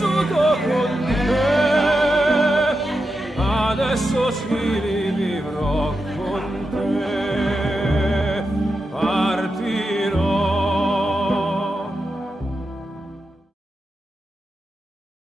vissuto con te, adesso sì rivivrò con te.